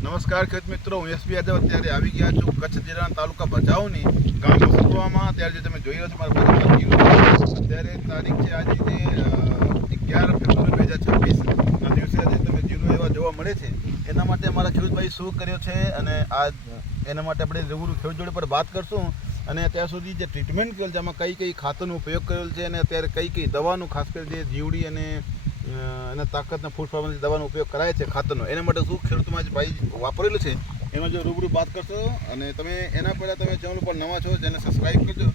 નમસ્કાર ખેડૂત મિત્રો, હું એસબી યાદવ અત્યારે આવી ગયા છું કચ્છ જિલ્લાના તાલુકા ભચાઉની ગામ મસરવામાં. ત્યારે જે તમે જોઈ રહ્યો છો મારા બાજુમાં અત્યારે તારીખ છે આજે જે 11 ફેબ્રુઆરી 2026 દિવસે આજે તમે જીરો એવા જોવા મળે છે. એના માટે અમારા ખેડૂતભાઈ શું કર્યો છે અને આ એના માટે આપણે રૂબરૂ ખેડૂત જોડે પર વાત કરશું. અને અત્યાર સુધી જે ટ્રીટમેન્ટ કરેલ છે એમાં કઈ કઈ ખાતરનો ઉપયોગ કરેલ છે અને અત્યારે કઈ કઈ દવાનું ખાસ કરી જે જીવડી અને તાકાતના ફૂડ ફાર્મની દવાનો ઉપયોગ કરાય છે ખાતરનો, એના માટે શું ખેડૂતમાં જે ભાઈ વાપરેલું છે એમાં જો રૂબરૂ વાત કરશો. અને તમે એના પહેલાં તમે ચેનલ ઉપર નવા છો જેને સબસ્ક્રાઈબ કરજો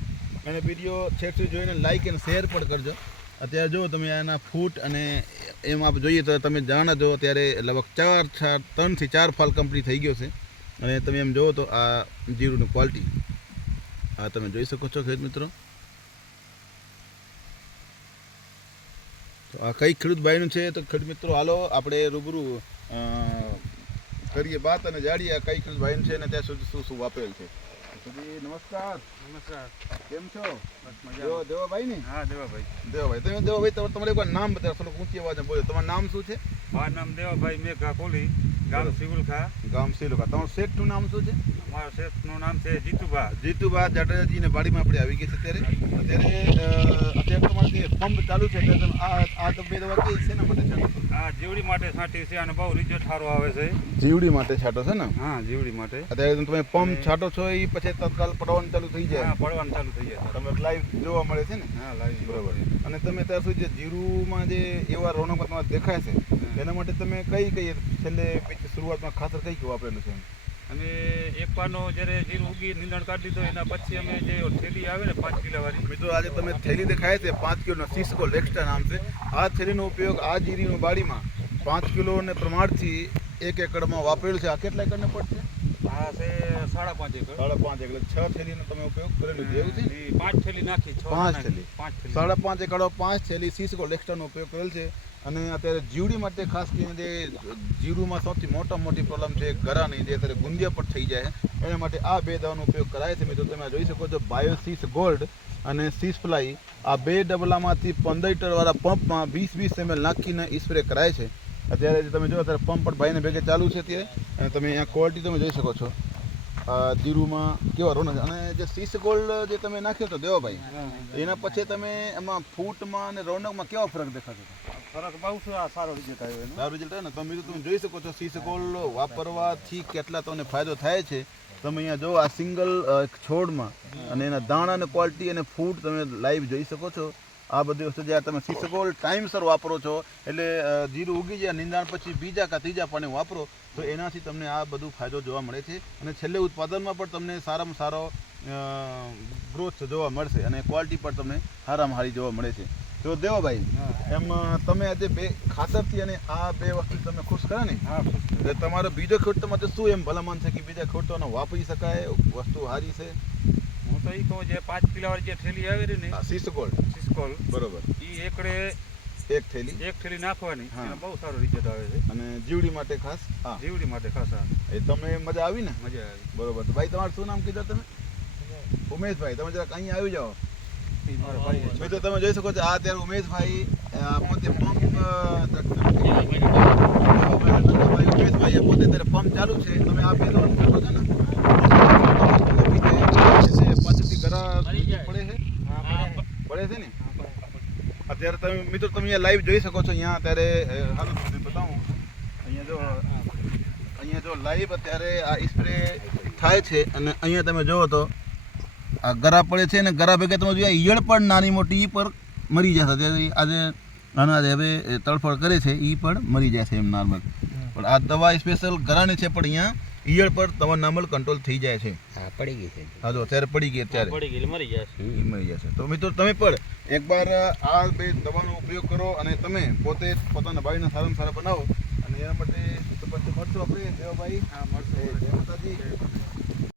અને વિડીયો છેક સુધી જોઈને લાઇક અને શેર પણ કરજો. અત્યારે જો તમે એના ફૂટ અને એમ આપ જોઈએ તો તમે જાણો છો અત્યારે લગભગ 3 થી 4 ફાલ કમ્પ્લીટ થઈ ગયો છે. અને તમે એમ જુઓ તો આ જીરુની ક્વોલિટી આ તમે જોઈ શકો છો ખેડૂત મિત્રો. તો આ કઈ ખેડૂત ભાઈનું છે તો ખેડૂત મિત્રો હાલો આપણે રૂબરૂ કરીએ વાત અને જાણીએ કઈ ખેડૂત ભાઈનું છે અને ત્યાં સુધી શું શું વાપરેલ છે. નમસ્કાર. નમસ્કાર. કેમ છો? મજા. દેવાભાઈ ને? હા, દેવાભાઈ. દેવાભાઈ તમારે એકવાર નામ બતાવો, થોડું ઊંચી અવાજમાં બોલો. તમારું નામ શું છે? મારું નામ દેવાભાઈ મેઘા કોલી, ગામ સિવલખા. ગામ સિલુકા. તમારું શેઠનું નામ શું છે? અમારા શેઠનું નામ છે જીતુભા. જીતુભા જાડેજાજીને વાડીમાં આપણે આવી ગઈ છે. અત્યારે તમારે જે પંપ ચાલુ છે એટલે આ તો બે દવા કઈ છે ને માટે છાંટો? આ જીવડી માટે છાંટી છે અને બહુ રિઝલ્ટ સારો આવે છે. જીવડી માટે છાંટો છે ને? હા, જીવડી માટે. અત્યારે તમે પંપ છાંટો છો એ પછી તત્કાલ પડવાનું ચાલુ થઈ જાય? હા, પડવાનું ચાલુ થઈ જાય. તમે લાઈવ જોવા મળે છે ને? હા, લાવી બરાબર. અને તમે ત્યાં સુધી જે જીરુમાં જે એવા રોનક તમારે દેખાય છે એના માટે તમે કઈ છેલ્લે શરૂઆતમાં ખાતર કઈ વાપરેલું છે? અમે એક પાનો જ્યારે જીરું ઉગી નીંદણ કાઢી દીધો એના પછી અમે જે થેલી આવે ને 5 કિલો વાળી. મિત્રો આજે તમે થેલી દેખાય છે 5 કિલોનો સિસ્કોલ એક્સ્ટ્રા નામ છે. આ થેલીનો ઉપયોગ આ જીરીની બાડીમાં 5 કિલોને પ્રમાણથી 1 એકડમાં વાપરેલું છે. આ કેટલા એકડને પડશે? આ છે 5.5 એકર. 5.5 એટલે 6 થેલીનો તમે ઉપયોગ કરેલું છે એવું છે? 5 થેલી નાખી, 5 થેલી. 5 5.5 એકડો 5 થેલી સિસ્કોલ એક્સ્ટ્રાનો ઉપયોગ કરેલ છે. અને અત્યારે જીવડી માટે ખાસ કરીને જે જીરુમાં સૌથી મોટી પ્રોબ્લેમ છે ગરાની, જે અત્યારે ગુંદિયા પણ થઈ જાય એના માટે આ બે દવાનો ઉપયોગ કરાય છે. મિત્રો તમે જોઈ શકો છો બાયોસીસ ગોલ્ડ અને સીસ ફ્લાય આ બે ડબલામાંથી 15 લીટરવાળા પંપમાં 20 ml નાખીને સ્પ્રે કરાય છે. અત્યારે તમે જો અત્યારે પંપ પણ ભાઈને ભેગે ચાલુ છે અત્યારે. અને તમે અહીંયા ક્વોલિટી તમે જોઈ શકો છો જીરુમાં કેવા રોનક. અને જે સીસ ગોલ્ડ જે તમે નાખ્યો તો દેવાભાઈ એના પછી તમે એમાં ફૂટમાં અને રોનકમાં કેવા ફરક દેખાતો? ફરક બહુ સારો રિઝલ્ટ આવ્યો એનો. સારું રિઝલ્ટ આવે ને. તમે જોઈ શકો છો સીસ ગોલ્ડ વાપરવાથી કેટલા તમને ફાયદો થાય છે. તમે અહીંયા જો આ સિંગલ છોડમાં અને એના દાણાની ક્વોલિટી અને ફૂડ તમે લાઈવ જોઈ શકો છો. આ બધી વસ્તુ જ્યારે તમે સીસ ગોલ્ડ ટાઈમસર વાપરો છો એટલે જીરું ઉગી જાય નિંદાણ પછી બીજા કે ત્રીજા પાણી વાપરો તો એનાથી તમને આ બધું ફાયદો જોવા મળે છે. અને છેલ્લે ઉત્પાદનમાં પણ તમને સારામાં સારો ગ્રોથ જોવા મળશે અને ક્વોલિટી પણ તમને સારામાં સારી જોવા મળે છે. તો દેવાભાઈ એમ તમે આજે બે ખાતરથી અને આ બે વસ્તુ તમે ખુશ કરે ને? હા, એટલે તમારો બીજો ખેડૂત માટે શું એમ ભલામણ છે કે બીજા ખેડૂતોને વાપરી શકાય વસ્તુ સારી છે? હું તો એ કહું જે 5 કિલો વાળી જે થેલી આવે રહી ને સીસ ગોલ્ડ સિસ્કોલ બરોબર એ એકડે એક થેલી નાખવાની હા. એનો બહુ સારો રિઝલ્ટ આવે છે. અને જીવડી માટે ખાસ હા જીવડી માટે ખાસ એ તમને મજા આવી ને? મજા આવી. બરોબર. તો ભાઈ તમારું શું નામ કીધું તમે? ઉમેશભાઈ. તમે જરાક અહીંયા આવી જાઓ. એ મારા ભાઈ છે. મિત્રો તમે જોઈ શકો છો આ અત્યારે ઉમેશભાઈ પોતે પંપ ઉમેશભાઈ પોતે અત્યારે પંપ ચાલુ છે. તમે આ બે દવાનું કરો છો ને પાછળથી ગરા પડે છે પડે છે ને? અત્યારે તમે મિત્રો તમે અહીંયા લાઈવ જોઈ શકો છો. અહીંયા અત્યારે હાલો તમને બતાવું. અહીંયા જો લાઈવ અત્યારે આ સ્પ્રે થાય છે અને અહીંયા તમે જુઓ તો આ ગરા પડે છે ને ગરા ભેગા તમે જોઈએ ઈયળ પણ નાની મોટી એ પર મરી જશે. અત્યારે આજે અનાજ હવે તડફડ કરે છે એ પણ મરી જાય છે એમ નોર્મલ. પણ આ દવા સ્પેશિયલ ગરાની છે પણ અહીંયા ઈયળ પર તમારે નોર્મલ કંટ્રોલ થઈ જાય છે. હા, પડી ગઈ છે. હા જો અત્યારે પડી ગઈ અત્યારે પડી ગયેલી મરી જશે. એ મરી જશે. તો મિત્રો તમે પણ એકવાર આ બે દવાનો ઉપયોગ કરો અને તમે પોતે પોતાના ભાઈને સારામાં સારા બનાવો. અને એના માટે તો પછી મળશું આપણે દેવાભાઈ. હા, મળશે. જય માતાજી.